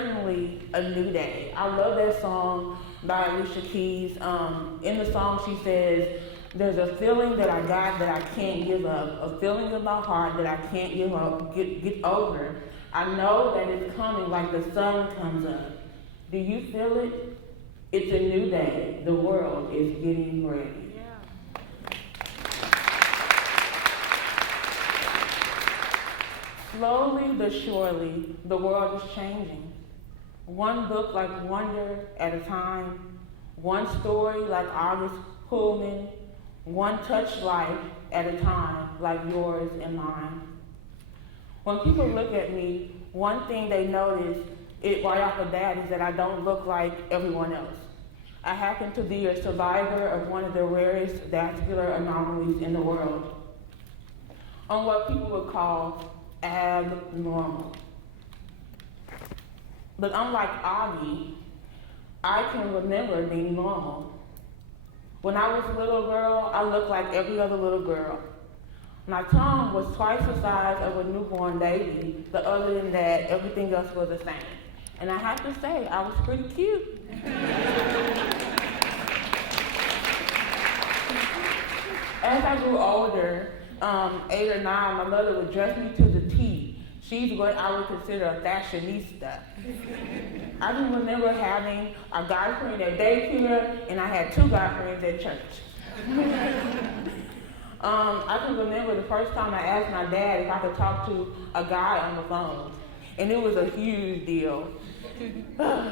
certainly a new day. I love that song by Alicia Keys. In the song she says, there's a feeling that I got that I can't give up, a feeling in my heart that I can't give up, get over. I know that it's coming like the sun comes up. Do you feel it? It's a new day. The world is getting ready. Slowly but surely, the world is changing. One book like Wonder at a time, one story like August Pullman, one touch life at a time like yours and mine. When people look at me, one thing they notice right off the bat is that I don't look like everyone else. I happen to be a survivor of one of the rarest vascular anomalies in the world, on what people would call abnormal. But unlike Augie, I can remember being normal. When I was a little girl, I looked like every other little girl. My tongue was twice the size of a newborn baby, but other than that, everything else was the same. And I have to say, I was pretty cute. As I grew older, 8 or 9, my mother would dress me to the T. She's what I would consider a fashionista. I can remember having a guy friend at daycare, and I had 2 guy friends at church. I can remember the first time I asked my dad if I could talk to a guy on the phone, and it was a huge deal.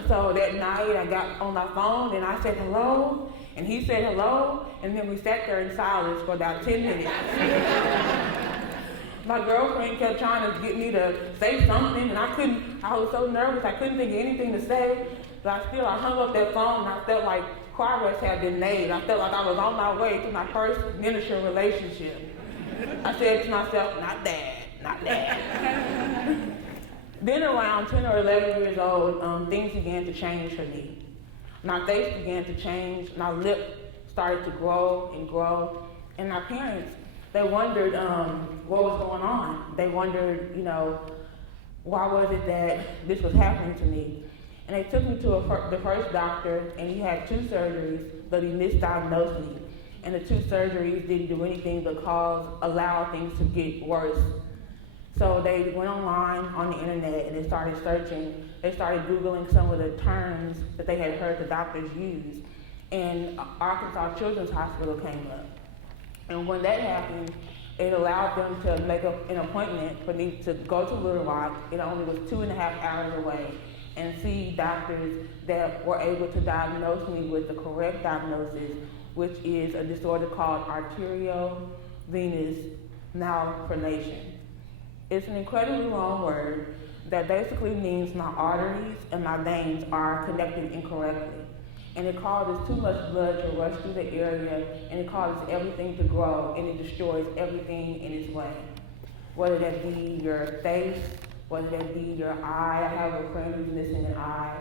So that night I got on my phone and I said hello, and he said hello, and then we sat there in silence for about 10 minutes. My girlfriend kept trying to get me to say something, and I was so nervous I couldn't think of anything to say, but I hung up that phone and I felt like progress had been made. I felt like I was on my way to my first miniature relationship. I said to myself, not dad, not dad. Then around 10 or 11 years old, things began to change for me. My face began to change, my lip started to grow, and my parents, they wondered what was going on. They wondered, why was it that this was happening to me? And they took me to the first doctor, and he had 2 surgeries, but he misdiagnosed me. And the 2 surgeries didn't do anything but allow things to get worse. So they went online on the internet and they started searching. They started Googling some of the terms that they had heard the doctors use. And Arkansas Children's Hospital came up. And when that happened, it allowed them to make an appointment for me to go to Little Rock. It only was 2.5 hours away, and see doctors that were able to diagnose me with the correct diagnosis, which is a disorder called arteriovenous malformation. It's an incredibly long word that basically means my arteries and my veins are connected incorrectly. And it causes too much blood to rush through the area, and it causes everything to grow, and it destroys everything in its way. Whether that be your face, whether that be your eye, I have a friend who's missing an eye,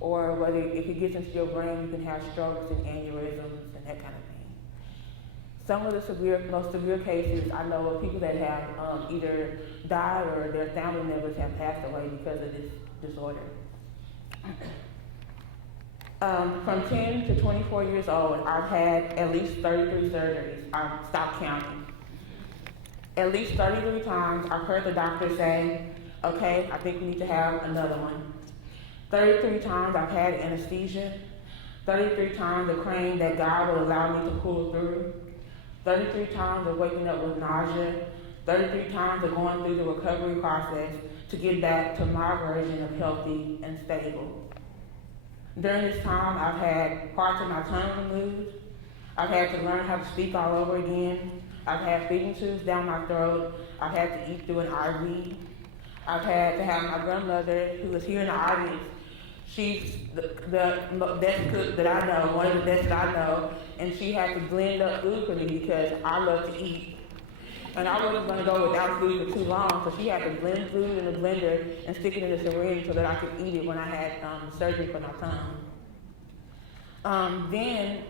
or whether if it gets into your brain, you can have strokes and aneurysms and that kind of thing. Some of the most severe cases I know of people that have either died or their family members have passed away because of this disorder. From 10 to 24 years old, I've had at least 33 surgeries. I stopped counting. At least 33 times I've heard the doctor say, okay, I think we need to have another one. 33 times I've had anesthesia. 33 times of praying that God would allow me to pull through. 33 times of waking up with nausea. 33 times of going through the recovery process to get back to my version of healthy and stable. During this time, I've had parts of my tongue removed. I've had to learn how to speak all over again. I've had feeding tubes down my throat. I've had to eat through an IV. I've had to have my grandmother, who is here in the audience. She's the best cook that I know, one of the best that I know, and she had to blend up food for me because I love to eat. And I wasn't going to go without food for too long, so she had to blend food in the blender and stick it in a syringe so that I could eat it when I had surgery for my tongue. Then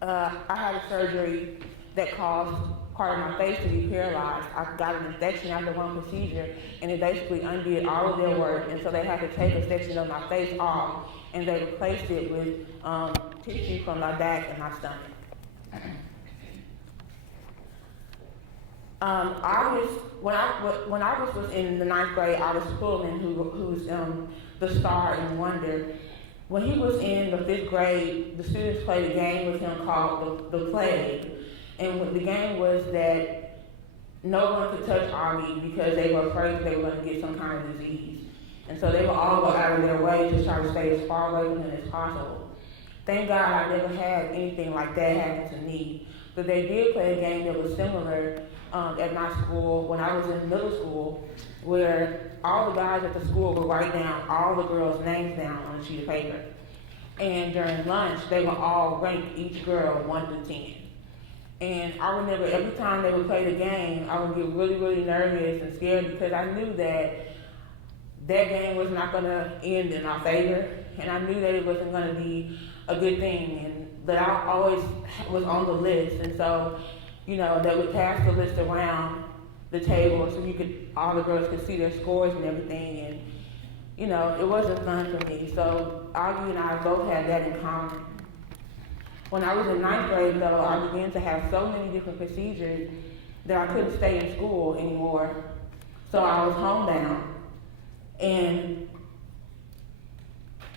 I had a surgery that caused part of my face to be paralyzed. I got an infection after one procedure, and it basically undid all of their work, and so they had to take a section of my face off, and they replaced it with tissue from my back and my stomach. When August was in the 9th grade, August Pullman, who's the star in Wonder, when he was in the 5th grade, the students played a game with him called the Plague. And the game was that no one could touch Augie because they were afraid they were going to get some kind of disease. And so they would all go out of their way to try to stay as far away from him as possible. Thank God I never had anything like that happen to me. But they did play a game that was similar at my school when I was in middle school, where all the guys at the school would write down all the girls' names down on a sheet of paper. And during lunch, they would all rank each girl 1 to 10. And I remember every time they would play the game, I would get really, really nervous and scared because I knew that that game was not going to end in our favor, and I knew that it wasn't going to be a good thing, and that I always was on the list. And so, they would pass the list around the table so all the girls could see their scores and everything, and it wasn't fun for me. So Augie and I both had that in common. When I was in 9th grade, though, I began to have so many different procedures that I couldn't stay in school anymore. So I was homebound. And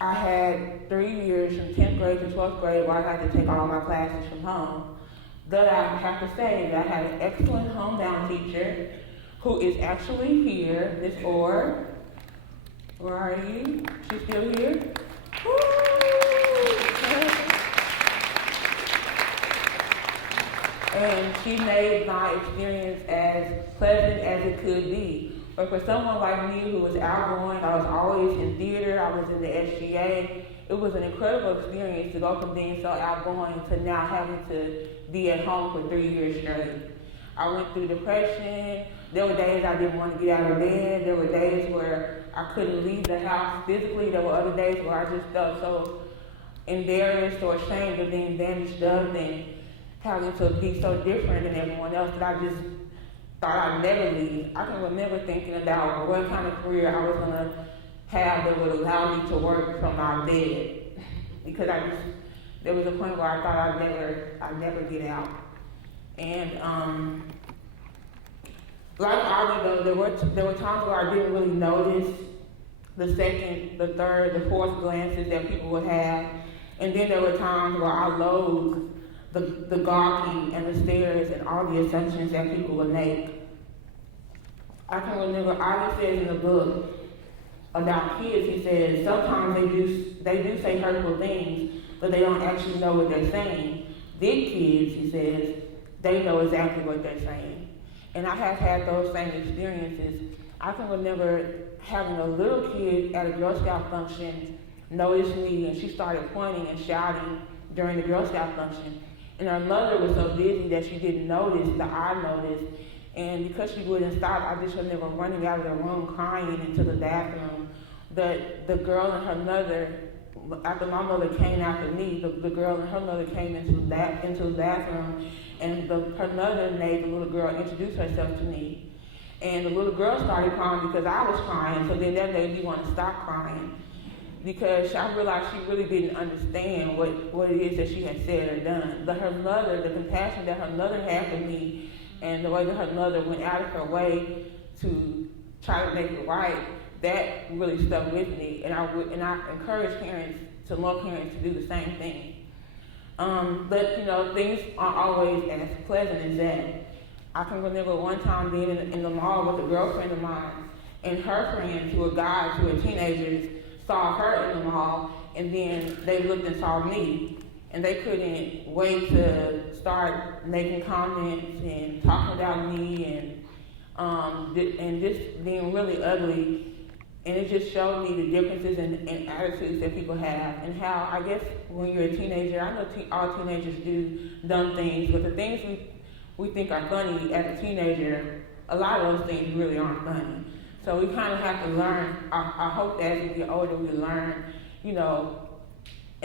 I had 3 years from 10th grade to 12th grade where I had to take all my classes from home. But I have to say that I had an excellent homebound teacher who is actually here, Miss Orr. Where are you? She's still here? Woo! And she made my experience as pleasant as it could be. But for someone like me who was outgoing, I was always in theater, I was in the SGA, it was an incredible experience to go from being so outgoing to now having to be at home for 3 years straight. I went through depression. There were days I didn't want to get out of bed. There were days where I couldn't leave the house physically. There were other days where I just felt so embarrassed or ashamed of being bandaged up and having to be so different than everyone else that I just thought I'd never leave. I can remember thinking about what kind of career I was going to have that would allow me to work from my bed, because there was a point where I thought I'd never get out. And like Augie, though, there were times where I didn't really notice the second, the third, the fourth glances that people would have, and then there were times where I loathed the gawking and the stares and all the assumptions that people would make. I can remember August says in the book about kids, he says sometimes they do say hurtful things, but they don't actually know what they're saying. Big kids, he says, they know exactly what they're saying. And I have had those same experiences. I can remember having a little kid at a Girl Scout function notice me, and she started pointing and shouting during the Girl Scout function. And her mother was so busy that she didn't notice that I noticed. And because she wouldn't stop, I just remember running out of the room crying into the bathroom. The girl and her mother, after my mother came after me, the girl and her mother came into the bathroom, and her mother made the little girl introduce herself to me. And the little girl started crying because I was crying, so then that made me want to stop crying, because I realized she really didn't understand what it is that she had said or done. But her mother, the compassion that her mother had for me, and the way that her mother went out of her way to try to make it right, that really stuck with me. And I encourage more parents to do the same thing. But things aren't always as pleasant as that. I can remember one time being in the mall with a girlfriend of mine, and her friends, who were guys, who were teenagers, saw her in the mall, and then they looked and saw me, and they couldn't wait to start making comments and talking about me and just being really ugly. And it just showed me the differences in attitudes that people have, and how, I guess, when you're a teenager, I know all teenagers do dumb things, but the things we think are funny as a teenager, a lot of those things really aren't funny. So we kind of have to learn. I hope that as we get older, we learn, and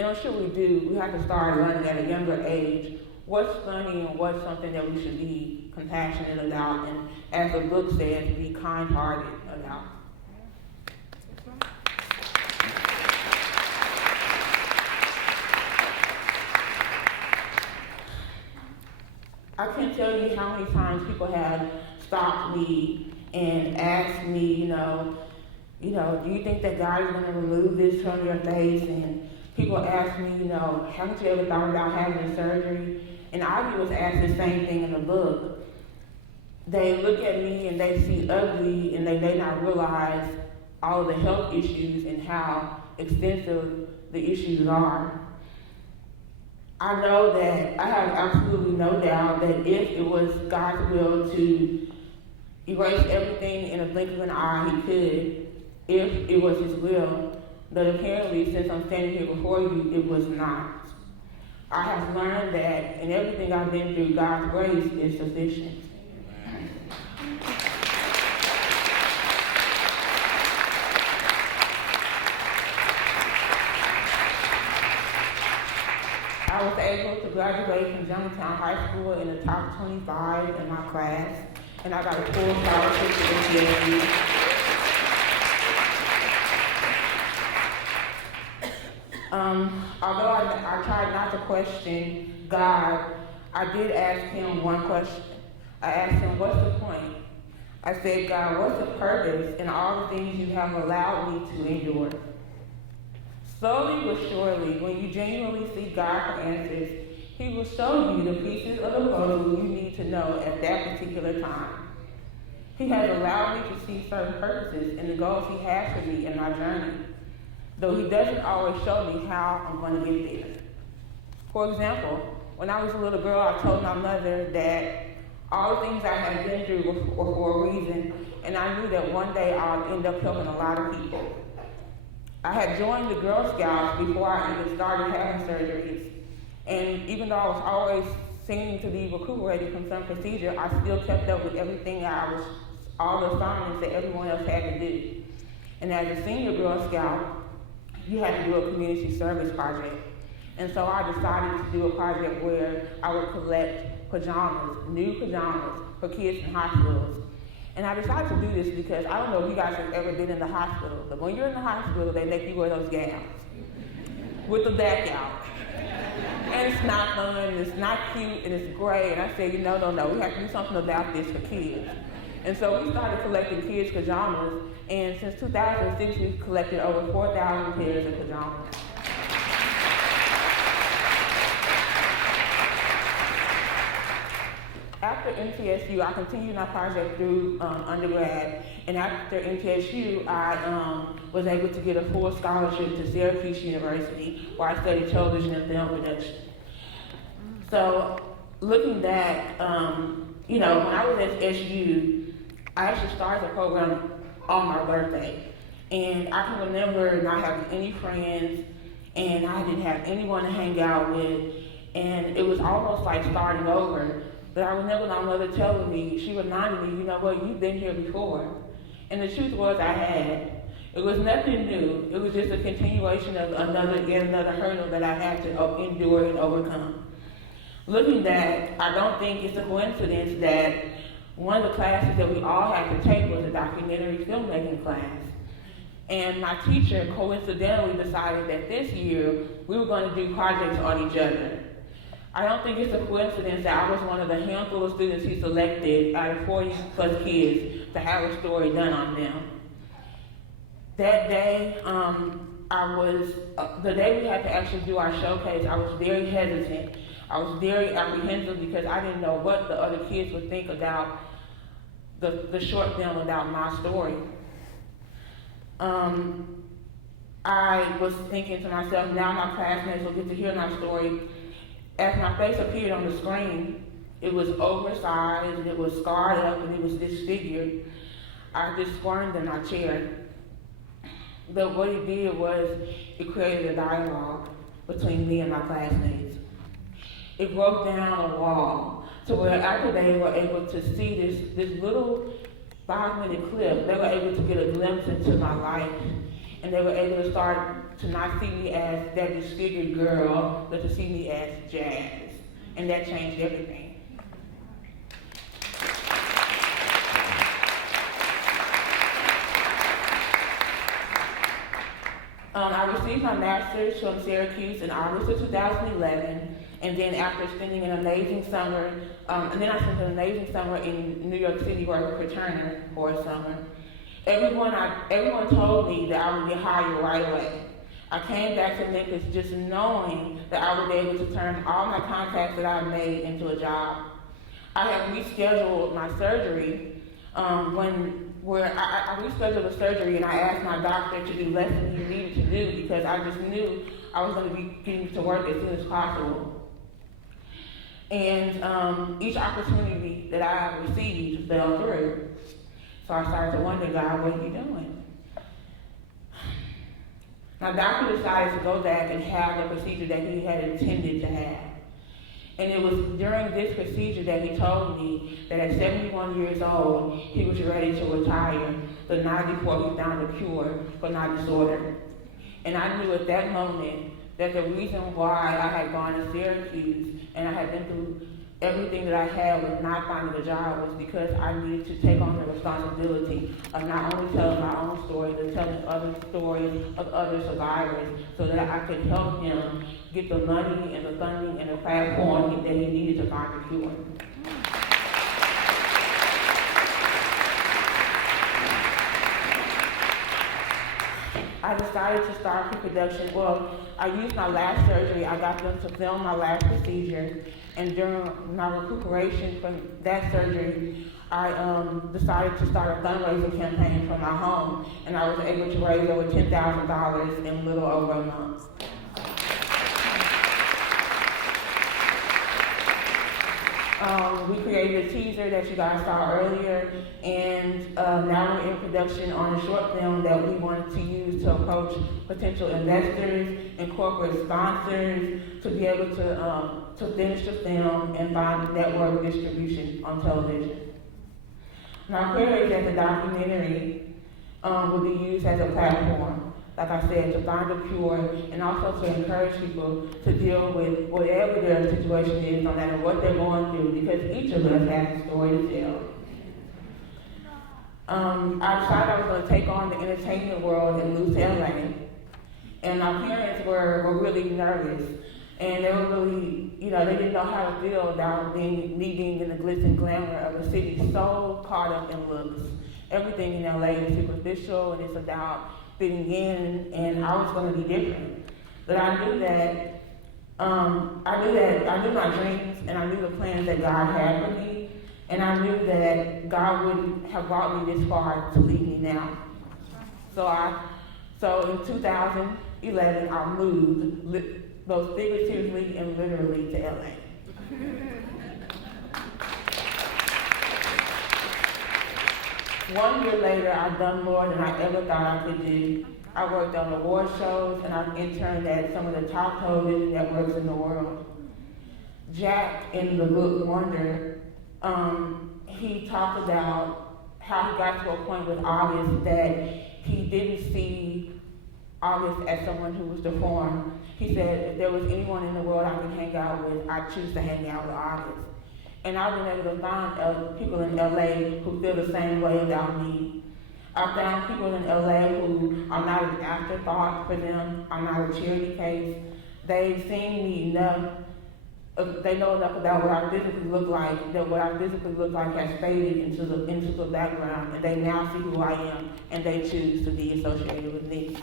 I'm sure we do. We have to start learning at a younger age what's funny and what's something that we should be compassionate about, and as the book says, be kind-hearted about. I can't tell you how many times people have stopped me and asked me, do you think that God is going to remove this from your face? And people ask me, haven't you ever thought about having a surgery? And I was asked the same thing in the book. They look at me and they see ugly, and they may not realize all of the health issues and how extensive the issues are. I know that I have absolutely no doubt that if it was God's will to erase everything in a blink of an eye, He could, if it was His will. But apparently, since I'm standing here before you, it was not. I have learned that in everything I've been through, God's grace is sufficient. I was able to graduate from Germantown High School in the top 25 in my class, and I got a full scholarship to MTSU. Although I tried not to question God, I did ask Him one question. I asked Him, what's the point? I said, God, what's the purpose in all the things you have allowed me to endure? Slowly but surely, when you genuinely seek God for answers, He will show you the pieces of the puzzle you need to know at that particular time. He has allowed me to see certain purposes and the goals He has for me in my journey, though He doesn't always show me how I'm going to get there. For example, when I was a little girl, I told my mother that all the things I had been through were for a reason, and I knew that one day I'd end up helping a lot of people. I had joined the Girl Scouts before I even started having surgeries, and even though I was always seeming to be recuperating from some procedure, I still kept up with everything all the assignments that everyone else had to do. And as a senior Girl Scout, you had to do a community service project. And so I decided to do a project where I would collect pajamas, new pajamas, for kids in hospitals. And I decided to do this because I don't know if you guys have ever been in the hospital, but when you're in the hospital, they make you wear those gowns with the back out. And it's not fun, and it's not cute, and it's gray. And I said, no, we have to do something about this for kids. And so we started collecting kids' pajamas, and since 2006, we've collected over 4,000 pairs of pajamas. After MTSU, I continued my project through undergrad, and after MTSU, I was able to get a full scholarship to Syracuse University, where I studied television and film production. So, looking back, when I was at SU, I actually started the program on my birthday, and I can remember not having any friends, and I didn't have anyone to hang out with, and it was almost like starting over. But I remember my mother telling me, she reminded me, you know what, you've been here before. And the truth was I had. It was nothing new. It was just a continuation of yet another hurdle that I had to endure and overcome. Looking back, I don't think it's a coincidence that one of the classes that we all had to take was a documentary filmmaking class. And my teacher coincidentally decided that this year we were going to do projects on each other. I don't think it's a coincidence that I was one of the handful of students he selected out of 40 plus kids to have a story done on them. That day, the day we had to actually do our showcase, I was very hesitant. I was very apprehensive because I didn't know what the other kids would think about the short film about my story. I was thinking to myself, now my classmates will get to hear my story. As my face appeared on the screen, it was oversized, and it was scarred up, and it was disfigured. I just squirmed in my chair. But what it did was, it created a dialogue between me and my classmates. It broke down a wall to where after they were able to see this little 5-minute clip, they were able to get a glimpse into my life, and they were able to start to not see me as that disfigured girl, but to see me as Jazz. and that changed everything. I received my master's from Syracuse in August of 2011, and then after spending an amazing summer, I spent an amazing summer in New York City working for Turner for a summer. Everyone told me that I would get hired right away. I came back to Memphis just knowing that I would be able to turn all my contacts that I made into a job. I have rescheduled my surgery I rescheduled the surgery, and I asked my doctor to do less than he needed to do because I just knew I was going to be getting to work as soon as possible. And each opportunity that I received fell through. So I started to wonder, God, what are you doing? My doctor decided to go back and have the procedure that he had intended to have. And it was during this procedure that he told me that at 71 years old, he was ready to retire the night before he found a cure for my disorder. And I knew at that moment that the reason why I had gone to Syracuse and I had been through everything that I had with not finding a job was because I needed to take on the responsibility of not only telling my own story, but telling other stories of other survivors so that I could help him get the money and the funding and the platform that he needed to find a cure. I decided to start pre-production. Well, I used my last surgery. I got them to film my last procedure. And during my recuperation from that surgery, I decided to start a fundraising campaign for my home. And I was able to raise over $10,000 in a little over a month. We created a teaser that you guys saw earlier, and now we're in production on a short film that we wanted to use to approach potential investors and corporate sponsors to be able to finish the film and find network distribution on television. Now, prayer is that the documentary will be used as a platform, like I said, to find a cure and also to encourage people to deal with whatever their situation is, no matter what they're going through, because each of us has a story to tell. I decided I was going to take on the entertainment world and move to LA. And my parents were really nervous. And they were really, they didn't know how to feel about me being in the glitz and glamour of a city so caught up in looks. Everything in LA is superficial and it's about fitting in, and I was going to be different. But I knew that, I knew my dreams, and I knew the plans that God had for me, and I knew that God wouldn't have brought me this far to leave me now. So in 2011, I moved, both figuratively and literally, to LA. One year later, I've done more than I ever thought I could do. I worked on award shows, and I've interned at some of the top television networks in the world. Jack, in the book Wonder, he talked about how he got to a point with August that he didn't see August as someone who was deformed. He said, if there was anyone in the world I could hang out with, I'd choose to hang out with August. And I've been able to find people in LA who feel the same way about me. I found people in LA who are not an afterthought for them. I'm not a charity case. They've seen me enough. They know enough about what I physically look like, that what I physically look like has faded into the background, and they now see who I am, and they choose to be associated with me.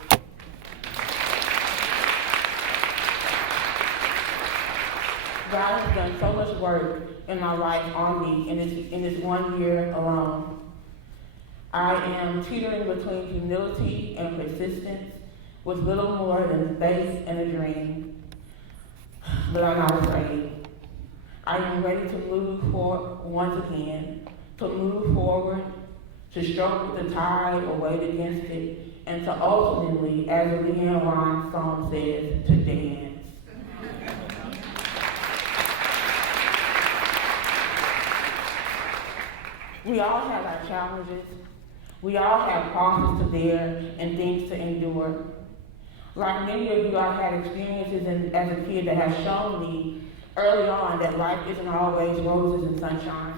God has done so much work in my life on me in this 1 year alone. I am teetering between humility and persistence with little more than faith and a dream. But I'm not afraid. I am ready to move forward once again, to move forward, to stroke the tide or wade against it, and to ultimately, as the Leanne Rhymes song says, to dance. We all have our challenges. We all have crosses to bear and things to endure. Like many of you, I've had experiences as a kid that have shown me early on that life isn't always roses and sunshine.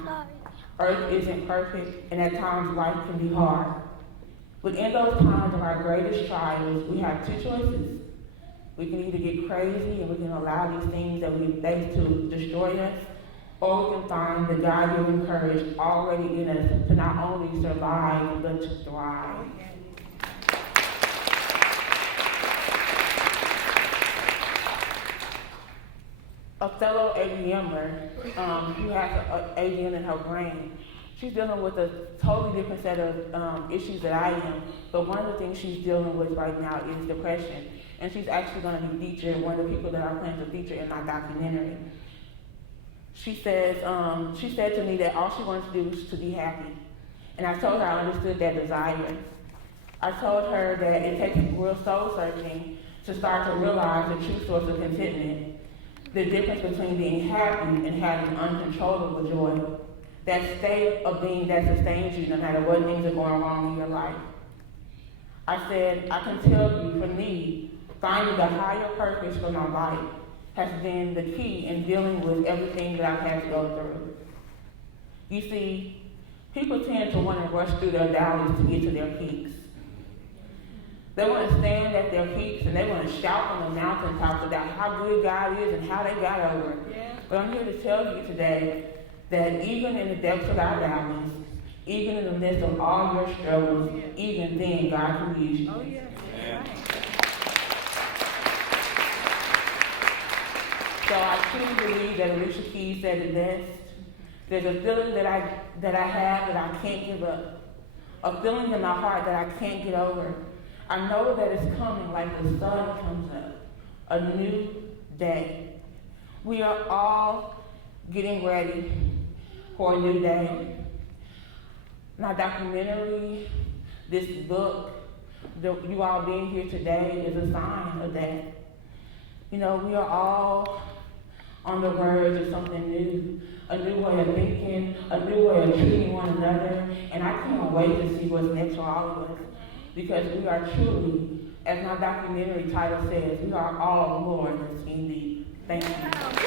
Earth isn't perfect, and at times life can be hard. But in those times of our greatest trials, we have two choices. We can either get crazy and we can allow these things that we face to destroy us, or we can find the God-given courage already in us to not only survive, but to thrive. A fellow ADMer who has an ADM in her brain, she's dealing with a totally different set of issues that I am, but one of the things she's dealing with right now is depression. And she's actually going to be featured, one of the people that I plan to feature in my documentary. She said to me that all she wanted to do was to be happy. And I told her I understood that desire. I told her that it takes real soul searching to start to realize the true source of contentment, the difference between being happy and having uncontrollable joy, that state of being that sustains you no matter what things are going wrong in your life. I said, I can tell you, for me, finding the higher purpose for my life has been the key in dealing with everything that I've had to go through. You see, people tend to want to rush through their valleys to get to their peaks. They want to stand at their peaks and they want to shout on the mountaintops about how good God is and how they got over it. Yeah. But I'm here to tell you today that even in the depths of our valleys, even in the midst of all your struggles, even then God can use you. Oh, yeah. Yeah. So I truly believe that Alicia Keys said it best. There's a feeling that I have that I can't give up. A feeling in my heart that I can't get over. I know that it's coming like the sun comes up. A new day. We are all getting ready for a new day. My documentary, this book, you all being here today is a sign of that. You know, we are all on the verge of something new, a new way of thinking, a new way of treating one another, and I can't wait to see what's next for all of us, because we are truly, as my documentary title says, we are all more than skin deep. Thank you.